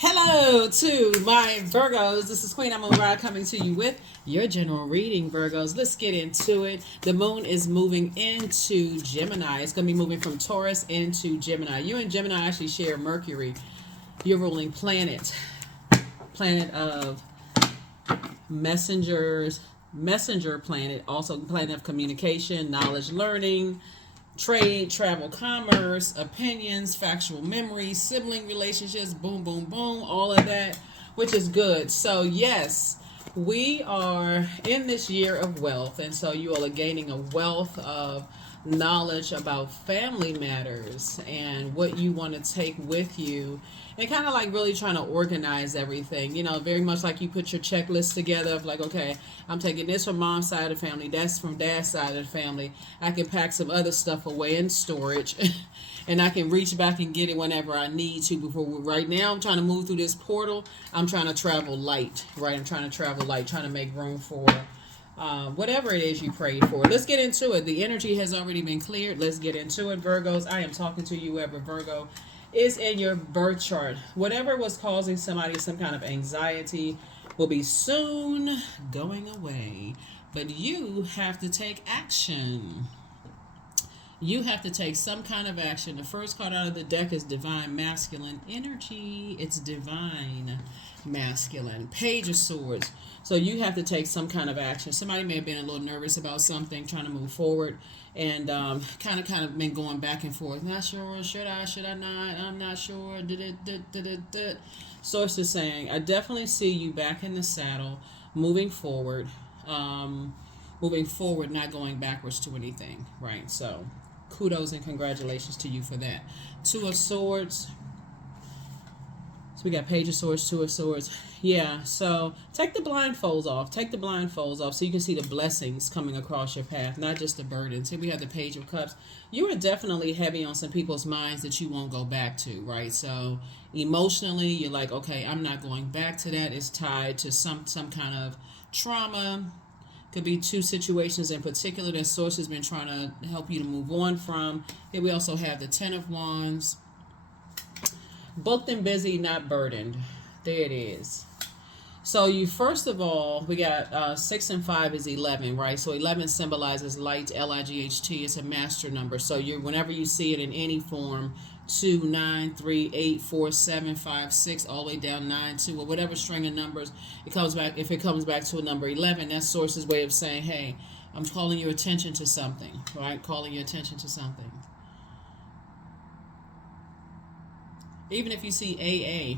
Hello to my Virgos. This is Queen Amun Ra coming to you with your general reading, Virgos. Let's get into it. The moon is moving into Gemini. It's going to be moving from Taurus into Gemini. You and Gemini actually share Mercury, your ruling planet. Planet of messenger planet, also planet of communication, knowledge, learning, trade, travel, commerce, opinions, factual memories, sibling relationships, boom, boom, boom, all of that, which is good. So, yes, we are in this year of wealth, and so you all are gaining a wealth of knowledge about family matters and what you want to take with you, and kind of like really trying to organize everything, very much like you put your checklist together of like, okay, I'm taking this from mom's side of the family, that's from dad's side of the family. I can pack some other stuff away in storage and I can reach back and get it whenever I need to. Right now I'm trying to move through this portal. I'm trying to travel light, right? I'm trying to travel light, trying to make room for whatever it is you prayed for. Let's get into it. The energy has already been cleared. Let's get into it, Virgos. I am talking to you, whoever Virgo is in your birth chart. Whatever was causing somebody some kind of anxiety will be soon going away. But you have to take action. You have to take some kind of action. The first card out of the deck is Divine Masculine Energy. It's Divine Masculine. Page of Swords. So you have to take some kind of action. Somebody may have been a little nervous about something, trying to move forward, and kind of been going back and forth. Not sure. Should I not? I'm not sure. Source is saying, I definitely see you back in the saddle, moving forward. Not going backwards to anything, right? So kudos and congratulations to you for that. Two of Swords. So we got Page of Swords, Two of Swords. Yeah, so take the blindfolds off. Take the blindfolds off so you can see the blessings coming across your path, not just the burdens. Here we have the Page of Cups. You are definitely heavy on some people's minds that you won't go back to, right? So emotionally, you're like, okay, I'm not going back to that. It's tied to some kind of trauma. Could be two situations in particular that Source has been trying to help you to move on from. Here we also have the Ten of Wands. Booked and busy, not burdened. There it is. So you, first of all, we got 6 and 5 is 11, right? So 11 symbolizes light, L-I-G-H-T. It's a master number. So whenever you see it in any form, 2, 9, 3, 8, 4, 7, 5, 6, all the way down 9, 2, or whatever string of numbers it comes back. If it comes back to a number 11, that's Source's way of saying, hey, I'm calling your attention to something, right? Calling your attention to something. Even if you see AA,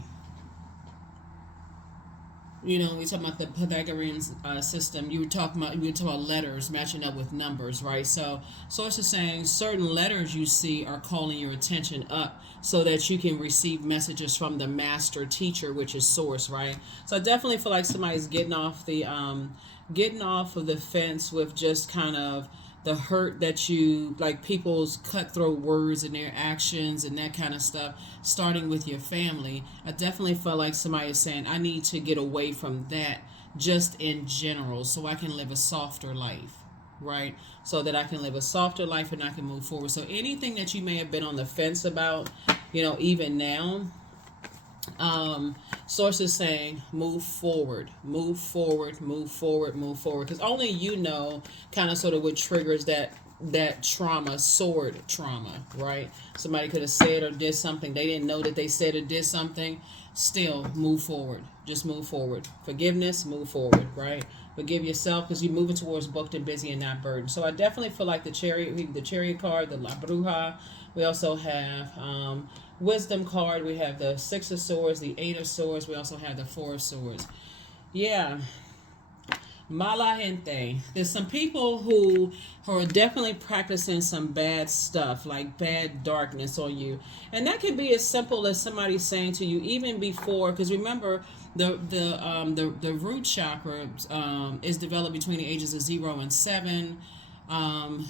we talk about the Pythagorean system. We were talking about letters matching up with numbers, right? So Source is saying certain letters you see are calling your attention up so that you can receive messages from the master teacher, which is Source, right? So I definitely feel like somebody's getting off of the fence with just kind of the hurt that you, like people's cutthroat words and their actions and that kind of stuff, starting with your family. I definitely felt like somebody is saying, I need to get away from that just in general so I can live a softer life, right? So that I can live a softer life and I can move forward. So anything that you may have been on the fence about, even now, Source is saying move forward, because only you know kind of sort of what triggers that trauma, sword trauma, right? Somebody could have said or did something, they didn't know that they said or did something. Still move forward, just move forward. Forgiveness, move forward, right? Forgive yourself because you're moving towards booked and busy and not burdened. So I definitely feel like the chariot card, the La Bruja. We also have Wisdom card. We have the Six of Swords, the Eight of Swords. We also have the Four of Swords. Yeah. Mala gente. There's some people who are definitely practicing some bad stuff, like bad darkness on you. And that could be as simple as somebody saying to you, even before, because remember, the root chakra is developed between the ages of 0 and 7.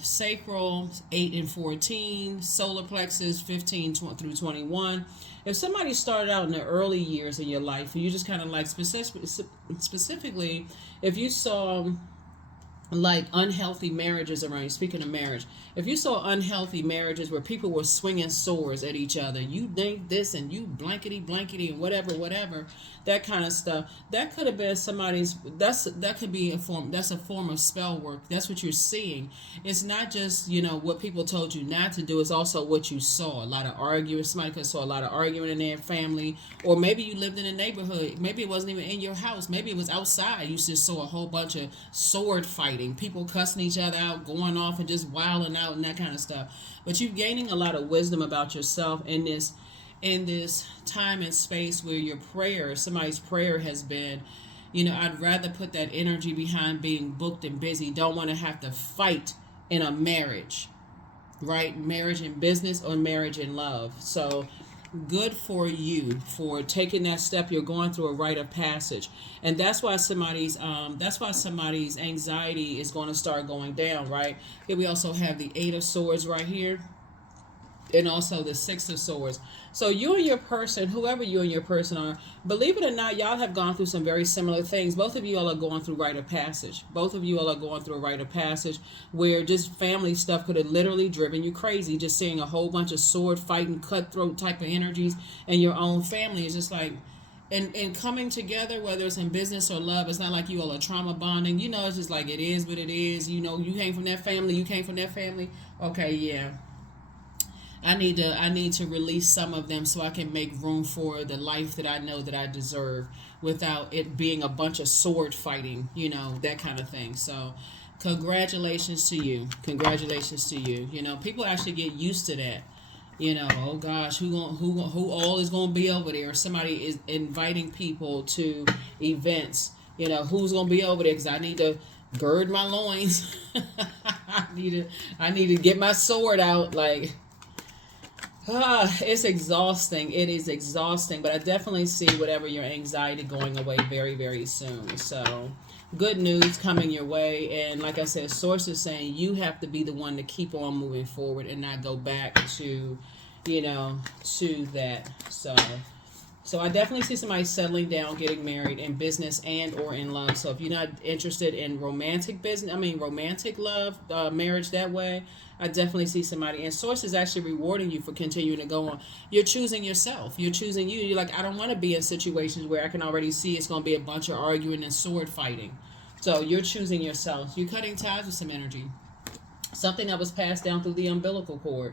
Sacral 8 and 14, solar plexus 15 through 21. If somebody started out in the early years of your life, and you just kind of like specifically, if you saw like unhealthy marriages around you. Speaking of marriage, if you saw unhealthy marriages where people were swinging swords at each other, you think this and you blankety blankety and whatever whatever, that kind of stuff, that could have been somebody's. That could be a form. That's a form of spell work. That's what you're seeing. It's not just what people told you not to do. It's also what you saw. A lot of arguing. Somebody could have saw a lot of arguing in their family, or maybe you lived in a neighborhood. Maybe it wasn't even in your house. Maybe it was outside. You just saw a whole bunch of sword fighting, people cussing each other out, going off and just wilding out and that kind of stuff. But you're gaining a lot of wisdom about yourself in this time and space where somebody's prayer has been, I'd rather put that energy behind being booked and busy. Don't want to have to fight in a marriage, right? Marriage in business or marriage in love. So good for you for taking that step. You're going through a rite of passage, and that's why somebody's anxiety is going to start going down. Right here, we also have the Eight of Swords right here, and also the Six of Swords. So you and your person, whoever you and your person are, believe it or not, y'all have gone through some very similar things. Both of you all are going through rite of passage. Both of you all are going through a rite of passage where just family stuff could have literally driven you crazy. Just seeing a whole bunch of sword fighting, cutthroat type of energies in your own family is just like, and coming together, whether it's in business or love, it's not like you all are trauma bonding. It's just like it is what it is. You came from that family, you came from that family. Okay, yeah. I need to release some of them so I can make room for the life that I know that I deserve without it being a bunch of sword fighting, that kind of thing. So congratulations to you. Congratulations to you. People actually get used to that. Oh gosh, who all is going to be over there? Somebody is inviting people to events. Who's going to be over there, cuz I need to gird my loins. I need to get my sword out like it's exhausting. It is exhausting, but I definitely see whatever your anxiety going away very, very soon. So, good news coming your way. And like I said, source is saying you have to be the one to keep on moving forward and not go back to, to that. So I definitely see somebody settling down, getting married in business and or in love. So if you're not interested in romantic love, marriage that way, I definitely see somebody. And source is actually rewarding you for continuing to go on. You're choosing yourself. You're choosing you. You're like, I don't want to be in situations where I can already see it's going to be a bunch of arguing and sword fighting. So you're choosing yourself. You're cutting ties with some energy. Something that was passed down through the umbilical cord.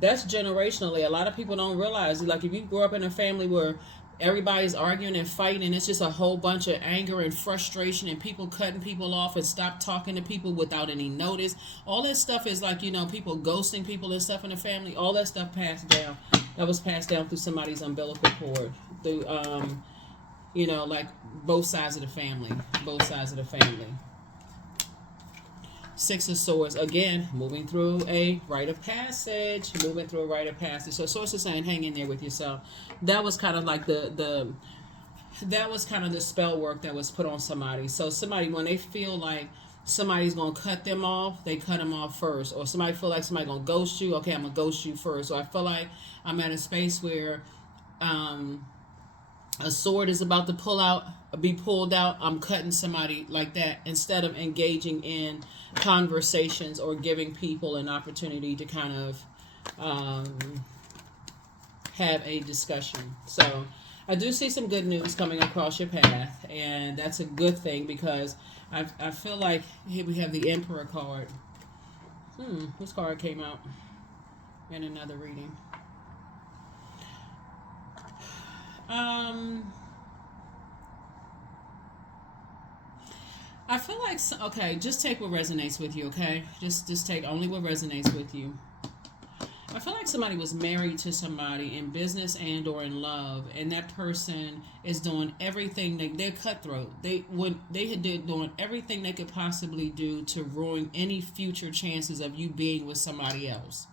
That's generationally. A lot of people don't realize, like, if you grew up in a family where everybody's arguing and fighting and it's just a whole bunch of anger and frustration and people cutting people off and stop talking to people without any notice, all that stuff is like, people ghosting people and stuff in the family. All that stuff passed down. That was passed down through somebody's umbilical cord. Through, like both sides of the family. Both sides of the family. Six of Swords, again, moving through a rite of passage. So Source is saying, hang in there with yourself. That was kind of like the spell work that was put on somebody. So somebody, when they feel like somebody's going to cut them off, they cut them off first. Or somebody feel like somebody's going to ghost you, okay, I'm going to ghost you first. So I feel like I'm at a space where a sword is about to be pulled out, I'm cutting somebody like that instead of engaging in conversations or giving people an opportunity to kind of have a discussion. So I do see some good news coming across your path, and that's a good thing because I feel like here we have the Emperor card. This card came out in another reading. I feel like, okay, just take what resonates with you, okay? Just take only what resonates with you. I feel like somebody was married to somebody in business and or in love, and that person is doing everything. They're cutthroat. Doing everything they could possibly do to ruin any future chances of you being with somebody else.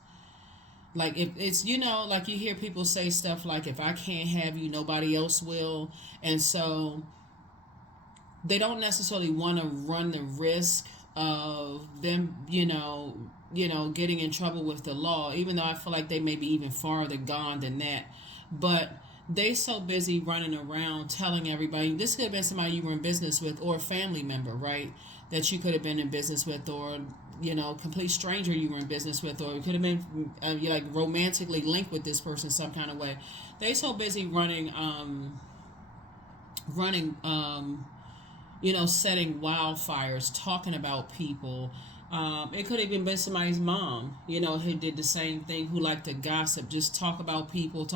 Like, if it's, like you hear people say stuff like, if I can't have you, nobody else will. And so they don't necessarily want to run the risk of them, getting in trouble with the law, even though I feel like they may be even farther gone than that. But they so busy running around telling everybody, this could have been somebody you were in business with or a family member, right? that you could have been in business with, or complete stranger you were in business with, or it could have been you like romantically linked with this person some kind of way. They so busy running, setting wildfires, talking about people. It could have even been somebody's mom, who did the same thing, who liked to gossip, just talk about people,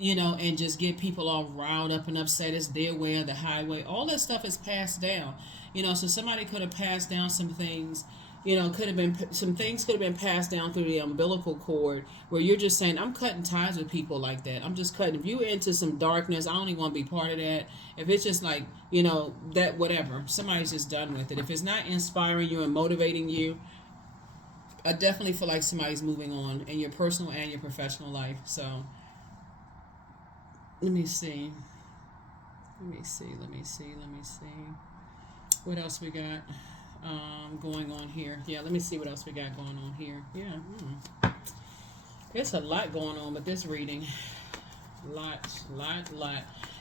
and just get people all riled up and upset. It's their way or the highway. All that stuff is passed down, so somebody could have passed down some things. Could have been some things could have been passed down through the umbilical cord, where you're just saying, I'm cutting ties with people like that. I'm just cutting. If you're into some darkness, I don't even want to be part of that. If it's just like, that whatever, somebody's just done with it. If it's not inspiring you and motivating you, I definitely feel like somebody's moving on in your personal and your professional life. So let me see. What else we got going on here? Yeah, let me see what else we got going on here. Yeah, there's a lot going on with this reading. Lot.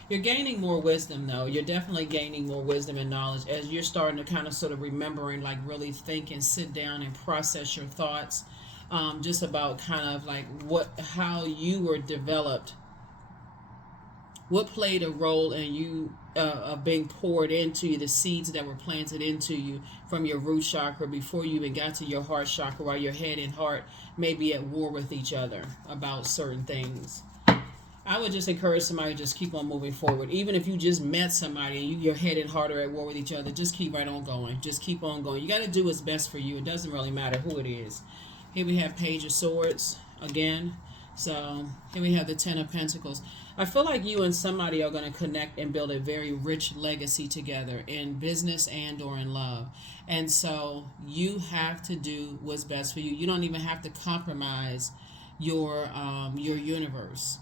You're gaining more wisdom, though. You're definitely gaining more wisdom and knowledge as you're starting to kind of sort of remembering, like really think and sit down and process your thoughts, just about kind of like how you were developed, what played a role in you of being poured into you, the seeds that were planted into you from your root chakra before you even got to your heart chakra, while your head and heart may be at war with each other about certain things. I would just encourage somebody to just keep on moving forward. Even if you just met somebody and your head and heart are at war with each other, just keep right on going. Just keep on going. You got to do what's best for you. It doesn't really matter who it is. Here we have Page of Swords again. So here we have the Ten of Pentacles. I feel like you and somebody are going to connect and build a very rich legacy together in business and or in love. And so you have to do what's best for you. You don't even have to compromise your universe.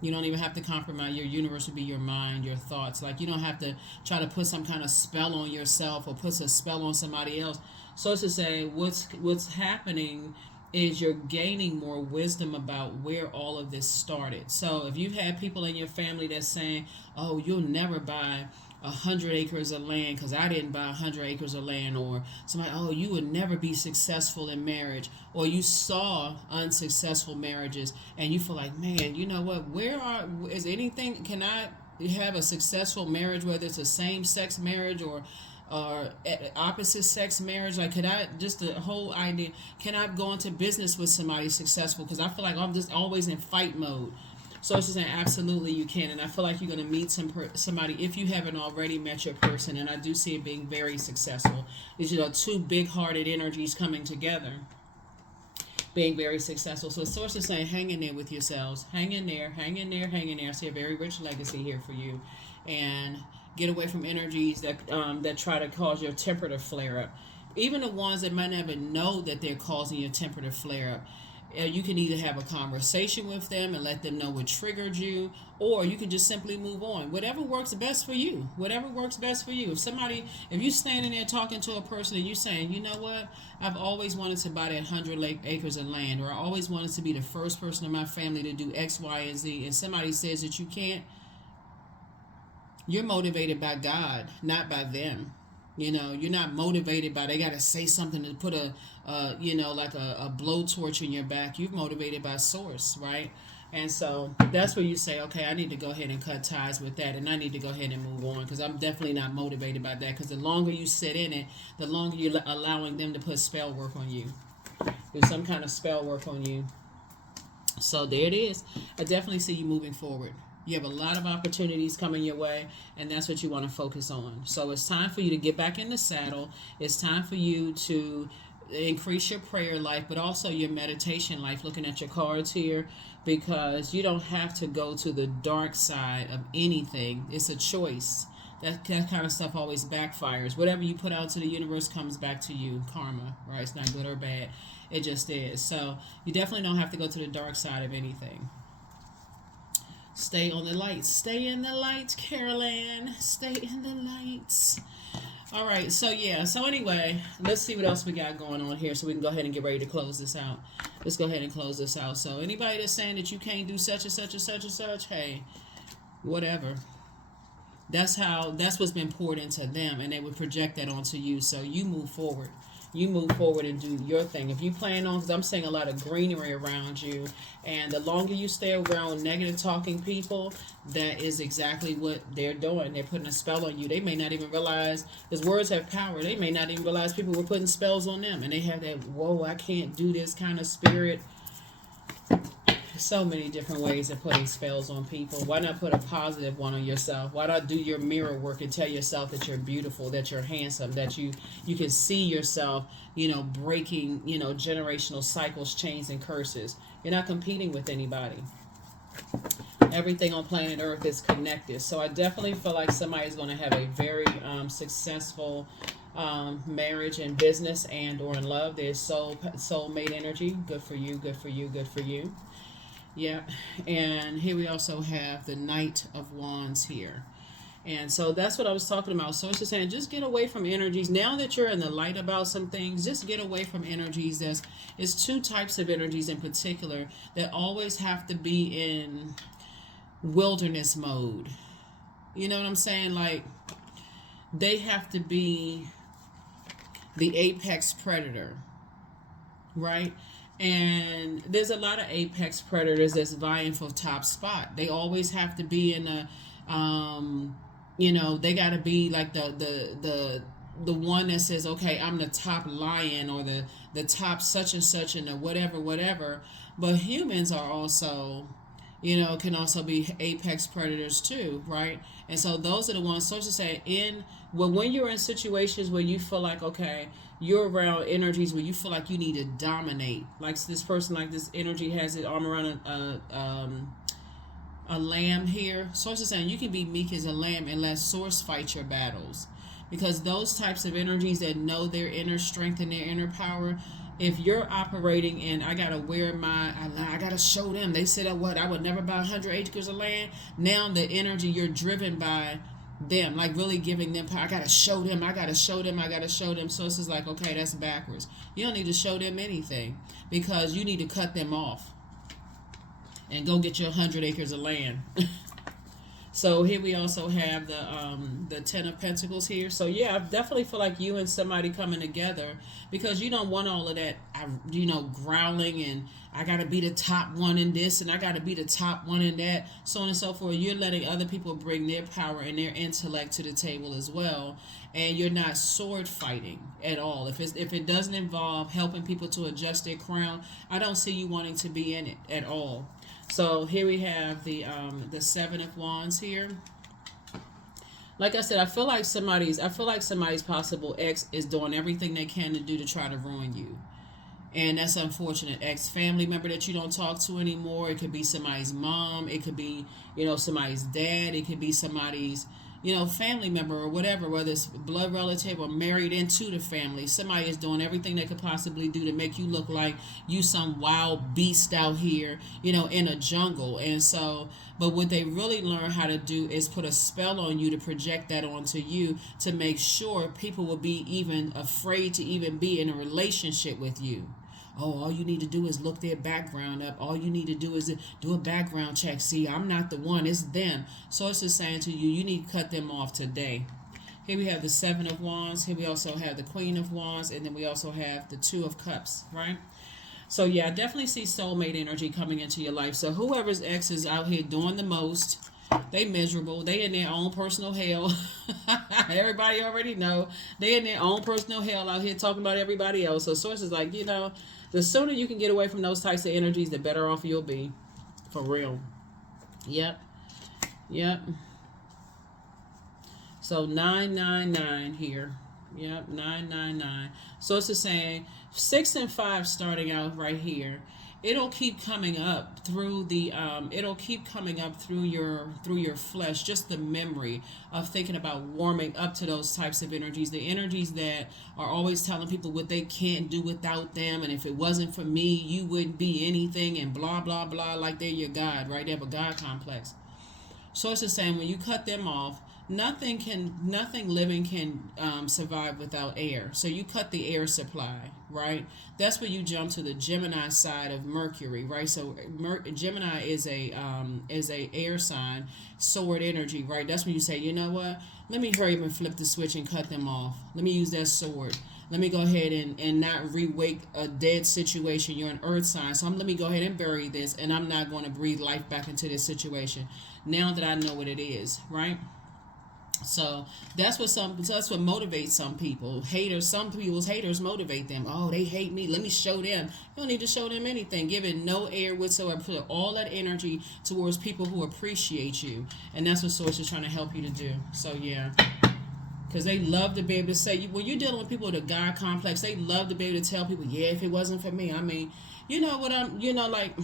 You don't even have to compromise. Your universe would be your mind, your thoughts. Like, you don't have to try to put some kind of spell on yourself or put a spell on somebody else. So it's to say, what's happening is you're gaining more wisdom about where all of this started. So if you've had people in your family that's saying, oh, you'll never buy 100 acres of land because I didn't buy 100 acres of land, or somebody, oh, you would never be successful in marriage, or you saw unsuccessful marriages and you feel like, man, you know what, can I have a successful marriage, whether it's a same-sex marriage or opposite sex marriage? Like, could I, just the whole idea, can I go into business with somebody successful? Because I feel like I'm just always in fight mode. So it's just saying, absolutely you can. And I feel like you're going to meet somebody, if you haven't already met your person, and I do see it being very successful. These, two big-hearted energies coming together, being very successful. So it's sort of saying, hang in there with yourselves. Hang in there. I see a very rich legacy here for you. And get away from energies that try to cause your temper to flare up. Even the ones that might not even know that they're causing your temper to flare up. You can either have a conversation with them and let them know what triggered you, or you can just simply move on. Whatever works best for you. If you're standing there talking to a person and you're saying, you know what, I've always wanted to buy that 100 acres of land, or I always wanted to be the first person in my family to do X, Y, and Z, and somebody says that you can't, you're motivated by God, not by them. You're not motivated by, they got to say something to put a blowtorch in your back. You're motivated by source, right? And so that's where you say, okay, I need to go ahead and cut ties with that, and I need to go ahead and move on, because I'm definitely not motivated by that. Because the longer you sit in it, the longer you're allowing them to put spell work on you, do some kind of spell work on you. So there it is. I definitely see you moving forward. You have a lot of opportunities coming your way, and that's what you want to focus on. So it's time for you to get back in the saddle. It's time for you to increase your prayer life, but also your meditation life, looking at your cards here, because you don't have to go to the dark side of anything. It's a choice. That kind of stuff always backfires. Whatever you put out to the universe comes back to you. Karma, right? It's not good or bad. It just is. So you definitely don't have to go to the dark side of anything. Stay on the lights. Stay in the lights, Caroline. Stay in the lights. All right. So, yeah. So, anyway, let's see what else we got going on here so we can go ahead and get ready to close this out. Let's go ahead and close this out. So, anybody that's saying that you can't do such and such and such and such, hey, whatever. That's what's been poured into them, and they would project that onto you. So you move forward. You move forward and do your thing. If you plan on, because I'm seeing a lot of greenery around you, and the longer you stay around negative talking people, that is exactly what they're doing. They're putting a spell on you. They may not even realize, because words have power. They may not even realize people were putting spells on them, and they have that, whoa, I can't do this kind of spirit. So many different ways of putting spells on people. Why not put a positive one on yourself? Why not do your mirror work and tell yourself that you're beautiful, that you're handsome, that you can see yourself, breaking, generational cycles, chains, and curses. You're not competing with anybody. Everything on planet Earth is connected. So I definitely feel like somebody's going to have a very successful marriage and business and or in love. There's soulmate energy. Good for you, good for you, good for you. Yeah, and here we also have the Knight of Wands here. And so that's what I was talking about. So it's just saying, just get away from energies. Now that you're in the light about some things, just get away from energies. It's two types of energies in particular that always have to be in wilderness mode. You know what I'm saying? Like, they have to be the apex predator, right? And there's a lot of apex predators that's vying for top spot. They always have to be in a, they got to be like the one that says, okay, I'm the top lion or the top such and such and the whatever. But humans are also, can also be apex predators too, right? And so those are the ones. So to say, when you're in situations where you feel like, okay, you're around energies where you feel like you need to dominate, like this person, like this energy has its arm around a lamb here. Source is saying you can be meek as a lamb and let source fight your battles, because those types of energies that know their inner strength and their inner power. If you're operating in, I gotta I gotta show them. They said, what? I would never buy 100 acres of land. Now the energy, you're driven by them, like really giving them power. I gotta show them. So it's just like, okay, that's backwards. You don't need to show them anything, because you need to cut them off and go get your 100 acres of land. So here we also have the Ten of Pentacles here. So yeah, I definitely feel like you and somebody coming together, because you don't want all of that, growling and I got to be the top one in this and I got to be the top one in that, so on and so forth. You're letting other people bring their power and their intellect to the table as well, and you're not sword fighting at all. If it doesn't involve helping people to adjust their crown, I don't see you wanting to be in it at all. So here we have the Seven of Wands here. Like I said, I feel like somebody's possible ex is doing everything they can to do to try to ruin you. And that's unfortunate. Ex-family member that you don't talk to anymore. It could be somebody's mom. It could be, somebody's dad. It could be somebody's, family member or whatever, whether it's blood relative or married into the family. Somebody is doing everything they could possibly do to make you look like you some wild beast out here, in a jungle. And so, but what they really learn how to do is put a spell on you to project that onto you, to make sure people will be even afraid to even be in a relationship with you. Oh, all you need to do is look their background up. All you need to do is do a background check. See, I'm not the one, it's them. So it's just saying to you, you need to cut them off today. Here we have the Seven of Wands. Here we also have the Queen of Wands. And then we also have the Two of Cups, right? So yeah, I definitely see soulmate energy coming into your life. So whoever's ex is out here doing the most, they miserable. They in their own personal hell. Everybody already know. They in their own personal hell out here talking about everybody else. So sources like, the sooner you can get away from those types of energies, the better off you'll be. For real. Yep. So 999 here. Yep, 999. So it's the same. 6 and 5 starting out right here. It'll keep coming up through the through your flesh, just the memory of thinking about warming up to those types of energies, the energies that are always telling people what they can't do without them, and if it wasn't for me you wouldn't be anything, and blah blah blah, like they're your God, right? They have a God complex. So it's the same. When you cut them off, nothing living can survive without air. So you cut the air supply, right? That's where you jump to the Gemini side of Mercury, right? So Gemini is a air sign, sword energy, right? That's when you say, you know what? Let me hurry up and flip the switch and cut them off. Let me use that sword. Let me go ahead and not re-wake a dead situation. You're an earth sign. So let me go ahead and bury this, and I'm not going to breathe life back into this situation now that I know what it is, right? So that's what motivates some people. Haters, some people's haters motivate them. Oh, they hate me. Let me show them. You don't need to show them anything. Give it no air whatsoever. Put all that energy towards people who appreciate you. And that's what Source is trying to help you to do. So yeah. Because they love to be able to say, when you're dealing with people with a God complex, they love to be able to tell people, yeah, if it wasn't for me, I mean, you know what like,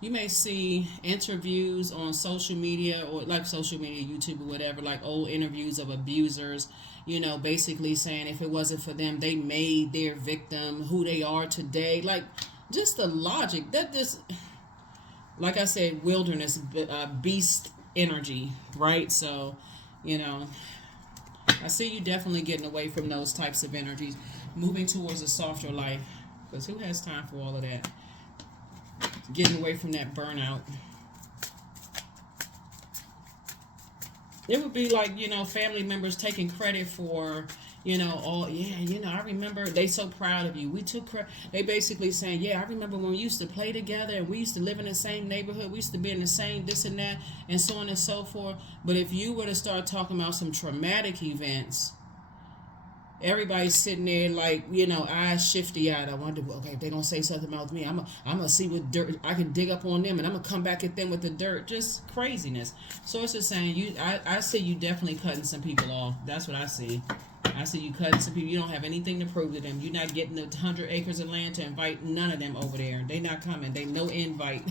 you may see interviews on social media or like social media, YouTube or whatever, like old interviews of abusers, basically saying if it wasn't for them, they made their victim who they are today. Like, just the logic that this, like I said, wilderness, beast energy, right? So, I see you definitely getting away from those types of energies, moving towards a softer life, because who has time for all of that? Getting away from that burnout. It would be like, family members taking credit for, I remember, they so proud of you. We took credit. They basically saying, yeah, I remember when we used to play together and we used to live in the same neighborhood. We used to be in the same this and that and so on and so forth. But if you were to start talking about some traumatic events, everybody's sitting there like, eyes shifty eyed. I wonder, okay, if they don't say something about me, I'm gonna see what dirt I can dig up on them, and I'm gonna come back at them with the dirt. Just craziness. So it's just saying, I see you definitely cutting some people off. That's what I see. I see you cutting some people. You don't have anything to prove to them. You're not getting the 100 acres of land to invite none of them over there. They not coming. They no invite.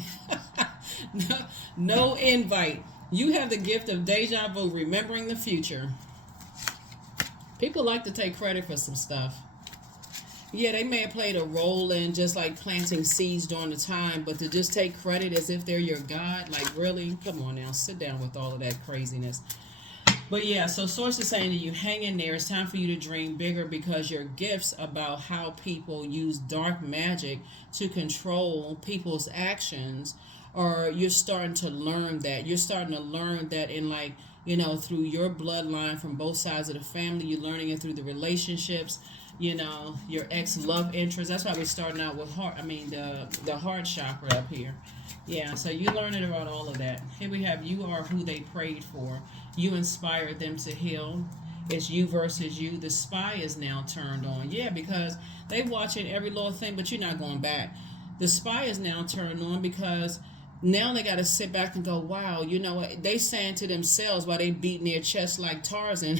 no invite. You have the gift of deja vu, remembering the future. People like to take credit for some stuff. Yeah, they may have played a role in just like planting seeds during the time, but to just take credit as if they're your God, like really? Come on now, sit down with all of that craziness. But yeah, so Source is saying that you hang in there. It's time for you to dream bigger, because your gifts about how people use dark magic to control people's actions, or you're starting to learn that. You're starting to learn that in like, through your bloodline from both sides of the family. You're learning it through the relationships, your ex-love interest. That's why we're starting out with the heart chakra up here. Yeah, so you learning about all of that. Here we have, you are who they prayed for. You inspired them to heal. It's you versus you. The spy is now turned on. Yeah, because they watching every little thing, but you're not going back. The spy is now turned on because now they got to sit back and go, wow, you know what? They saying to themselves while they beating their chest like Tarzan.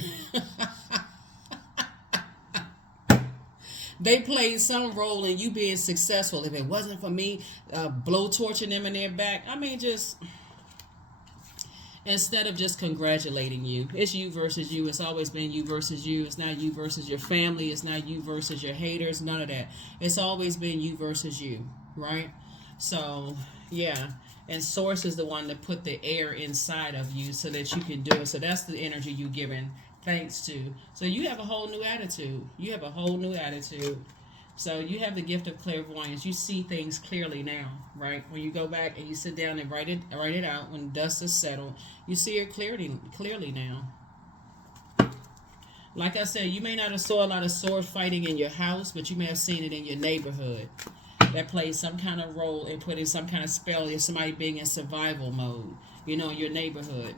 They played some role in you being successful. If it wasn't for me, blow torching them in their back. I mean, just instead of just congratulating you. It's you versus you. It's always been you versus you. It's not you versus your family. It's not you versus your haters. None of that. It's always been you versus you, right? So, yeah. And Source is the one that put the air inside of you so that you can do it. So that's the energy you're giving thanks to. So you have a whole new attitude. You have a whole new attitude. So you have the gift of clairvoyance. You see things clearly now, right? When you go back and you sit down and write it out, when dust is settled, you see it clearly now. Like I said, you may not have saw a lot of sword fighting in your house, but you may have seen it in your neighborhood. That plays some kind of role in putting some kind of spell in somebody being in survival mode, in your neighborhood.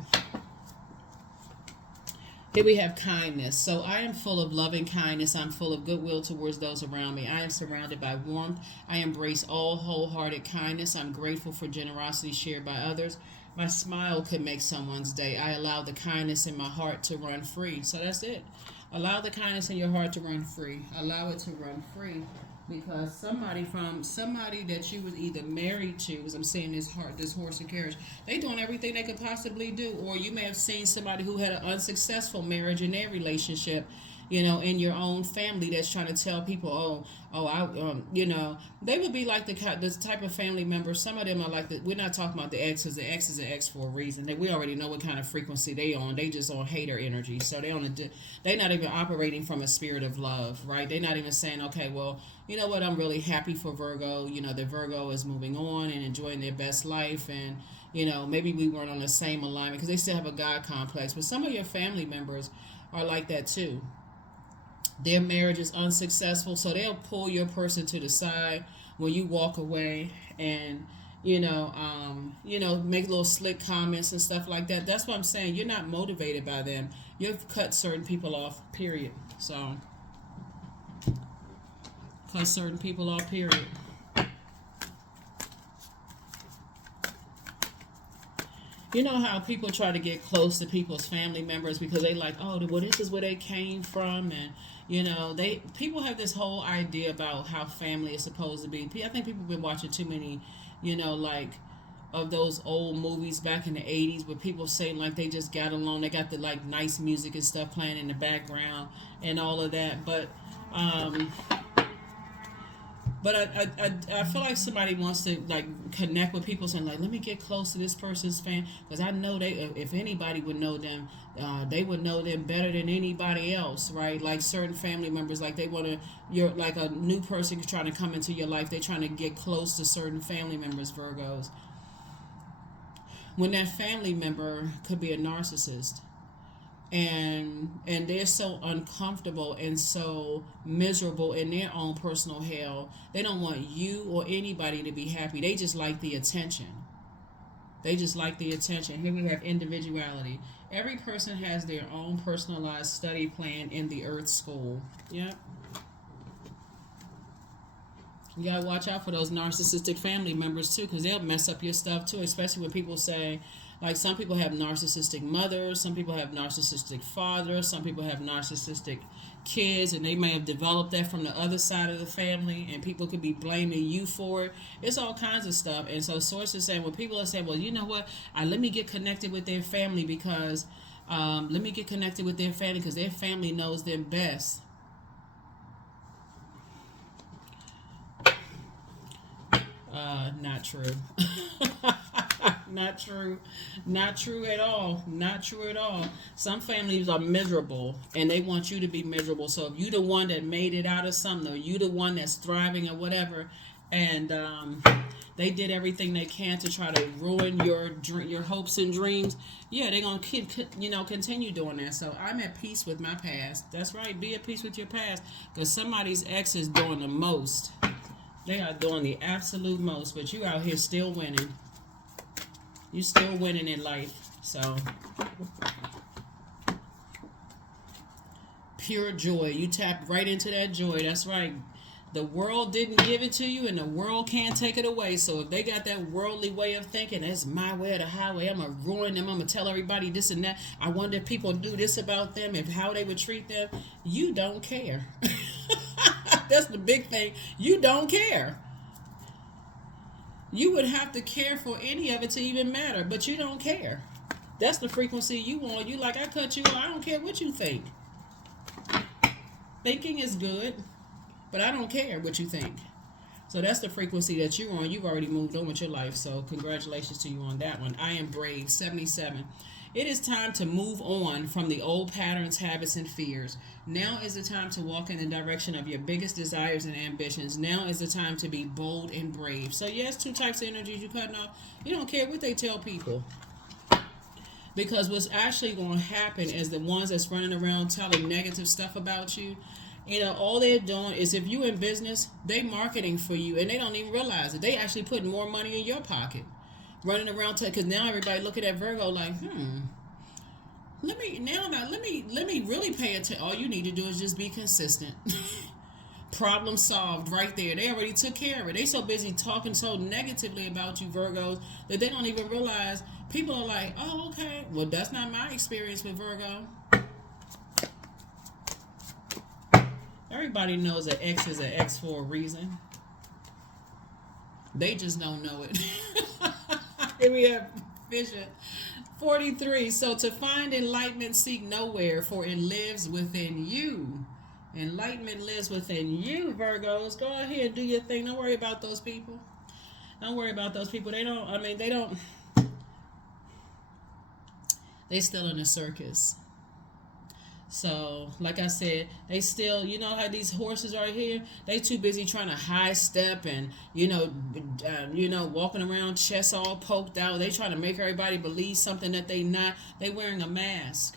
Here we have kindness. So I am full of loving kindness. I'm full of goodwill towards those around me. I am surrounded by warmth. I embrace all wholehearted kindness. I'm grateful for generosity shared by others. My smile could make someone's day. I allow the kindness in my heart to run free. So that's it. Allow the kindness in your heart to run free. Allow it to run free. Because somebody that you was either married to, as I'm saying, this horse and carriage, they doing everything they could possibly do. Or you may have seen somebody who had an unsuccessful marriage in their relationship, in your own family that's trying to tell people, they would be like this type of family member. Some of them are like we're not talking about the exes. The ex is an ex for a reason. We already know what kind of frequency they on. They just on hater energy. So they're not even operating from a spirit of love, right? They're not even saying, okay, well, you know what? I'm really happy for Virgo. The Virgo is moving on and enjoying their best life, and maybe we weren't on the same alignment because they still have a God complex. But some of your family members are like that too. Their marriage is unsuccessful, so they'll pull your person to the side when you walk away, and make little slick comments and stuff like that. That's what I'm saying. You're not motivated by them. You've cut certain people off. Period. So cut certain people off. Period. You know how people try to get close to people's family members because they like, oh, well, this is where they came from, and people have this whole idea about how family is supposed to be. I think people have been watching too many, like of those old movies back in the 80s where people saying like they just got along. They got the like nice music and stuff playing in the background and all of that, But I feel like somebody wants to like connect with people, saying like, let me get close to this person's fan, because I know if anybody would know them, they would know them better than anybody else, right? Like certain family members, like you're like a new person trying to come into your life. They're trying to get close to certain family members, Virgos. When that family member could be a narcissist, and they're so uncomfortable and so miserable in their own personal hell. They don't want you or anybody to be happy. They just like the attention. Here we have individuality. Every person has their own personalized study plan in the Earth School. Yep. You gotta watch out for those narcissistic family members too, because they'll mess up your stuff too, especially when people say, like, some people have narcissistic mothers, some people have narcissistic fathers, some people have narcissistic kids, and they may have developed that from the other side of the family, and people could be blaming you for it. It's all kinds of stuff. And so sources saying, when people are saying, well, you know what, let me get connected with their family because their family knows them best. Not true. Not true at all. Some families are miserable and they want you to be miserable. So if you the one that made it out of something, or you the one that's thriving or whatever, and they did everything they can to try to ruin your hopes and dreams, yeah, they're gonna continue doing that. So I'm at peace with my past. That's right, be at peace with your past, because somebody's ex is doing the most. They are doing the absolute most, but you out here still winning. You still winning in life. So pure joy. You tapped right into that joy. That's right. The world didn't give it to you, and the world can't take it away. So if they got that worldly way of thinking, that's my way or the highway, I'm going to ruin them, I'm going to tell everybody this and that, I wonder if people knew this about them, if how they would treat them, you don't care. That's the big thing. You don't care. You would have to care for any of it to even matter, but you don't care. That's the frequency you want. You like, I cut you off. I don't care what you think. Thinking is good, but I don't care what you think. So that's the frequency that you're on. You've already moved on with your life, so congratulations to you on that one. I am brave, 77. It is time to move on from the old patterns, habits, and fears. Now is the time to walk in the direction of your biggest desires and ambitions. Now is the time to be bold and brave. So yes, two types of energies you're cutting off. You don't care what they tell people. Because what's actually going to happen is the ones that's running around telling negative stuff about you, all they're doing is, if you're in business, they marketing for you, and they don't even realize it. They actually putting more money in your pocket. Running around, because now everybody looking at Virgo like, let me really pay attention. All you need to do is just be consistent. Problem solved right there. They already took care of it. They so busy talking so negatively about you, Virgos, that they don't even realize. People are like, oh, okay, well, that's not my experience with Virgo. Everybody knows that X is an X for a reason. They just don't know it. Here we have vision. 43. So to find enlightenment, seek nowhere, for it lives within you. Enlightenment lives within you, Virgos. Go ahead, do your thing. Don't worry about those people. Don't worry about those people. They still in a circus. So, like I said, they still, you know how these horses right here, they too busy trying to high step and, walking around chest all poked out. They trying to make everybody believe something that they not. They wearing a mask.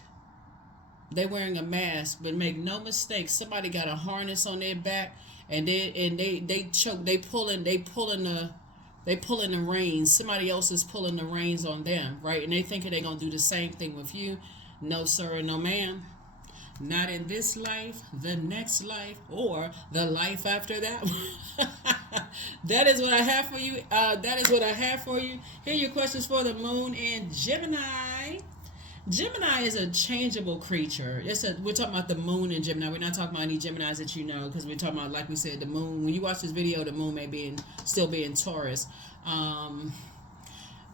They wearing a mask, but make no mistake, somebody got a harness on their back, and they choke. They pulling the reins. Somebody else is pulling the reins on them, right? And they thinking they gonna do the same thing with you. No, sir, no, ma'am. Not in this life, the next life, or the life after that. That is what I have for you. Here are your questions for the moon in Gemini. Gemini is a changeable creature. We're talking about the moon in Gemini. We're not talking about any Geminis that you know, because we're talking about, like we said, the moon. When you watch this video, the moon may still be in Taurus.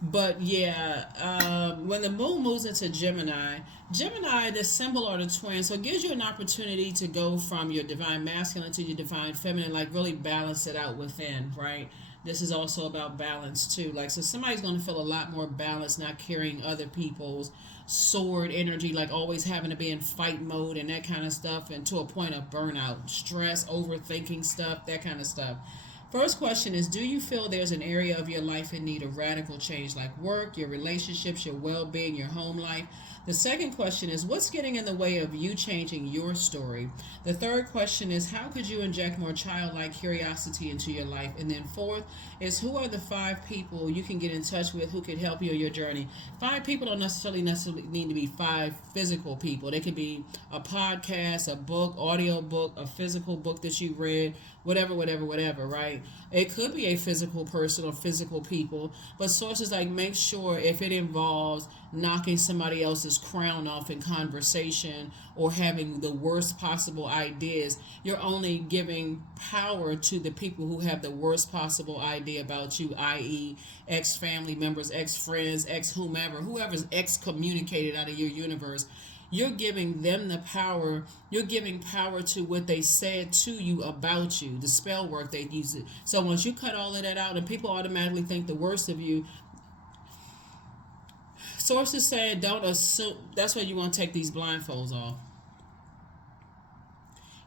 But yeah, when the moon moves into Gemini, the symbol are the twins. So it gives you an opportunity to go from your divine masculine to your divine feminine, like really balance it out within, right? This is also about balance too. Like, so somebody's going to feel a lot more balanced, not carrying other people's sword energy, like always having to be in fight mode and that kind of stuff, and to a point of burnout, stress, overthinking stuff, that kind of stuff. First question is, do you feel there's an area of your life in need of radical change, like work, your relationships, your well-being, your home life? The second question is, what's getting in the way of you changing your story? The third question is, how could you inject more childlike curiosity into your life? And then fourth is, who are the 5 people you can get in touch with who could help you on your journey? 5 people don't necessarily need to be 5 physical people. They could be a podcast, a book, audio book, a physical book that you read, whatever, right? It could be a physical person or physical people, but sources like, make sure if it involves knocking somebody else's crown off in conversation or having the worst possible ideas, you're only giving power to the people who have the worst possible idea about you, i.e. ex-family members, ex-friends, whoever's excommunicated out of your universe. You're giving them the power. You're giving power to what they said to you about you, the spell work they use it. So once you cut all of that out and people automatically think the worst of you, sources saying don't assume. That's why you want to take these blindfolds off.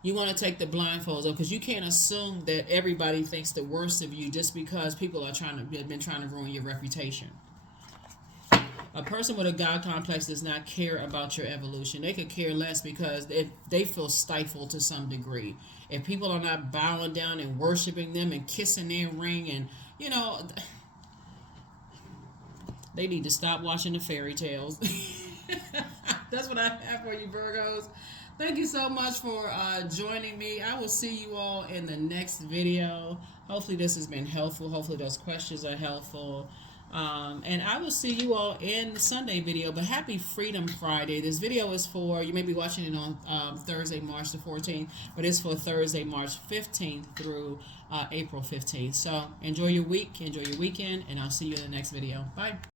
You want to take the blindfolds off, because you can't assume that everybody thinks the worst of you just because people have been trying to ruin your reputation. A person with a God complex does not care about your evolution. They could care less because they feel stifled to some degree. If people are not bowing down and worshiping them and kissing their ring, and they need to stop watching the fairy tales. That's what I have for you, Virgos. Thank you so much for joining me. I will see you all in the next video. Hopefully this has been helpful. Hopefully those questions are helpful. And I will see you all in the Sunday video. But happy Freedom Friday. This video is for, you may be watching it on Thursday, March the 14th, but it's for Thursday, March 15th through April 15th. So enjoy your week, enjoy your weekend, and I'll see you in the next video. Bye.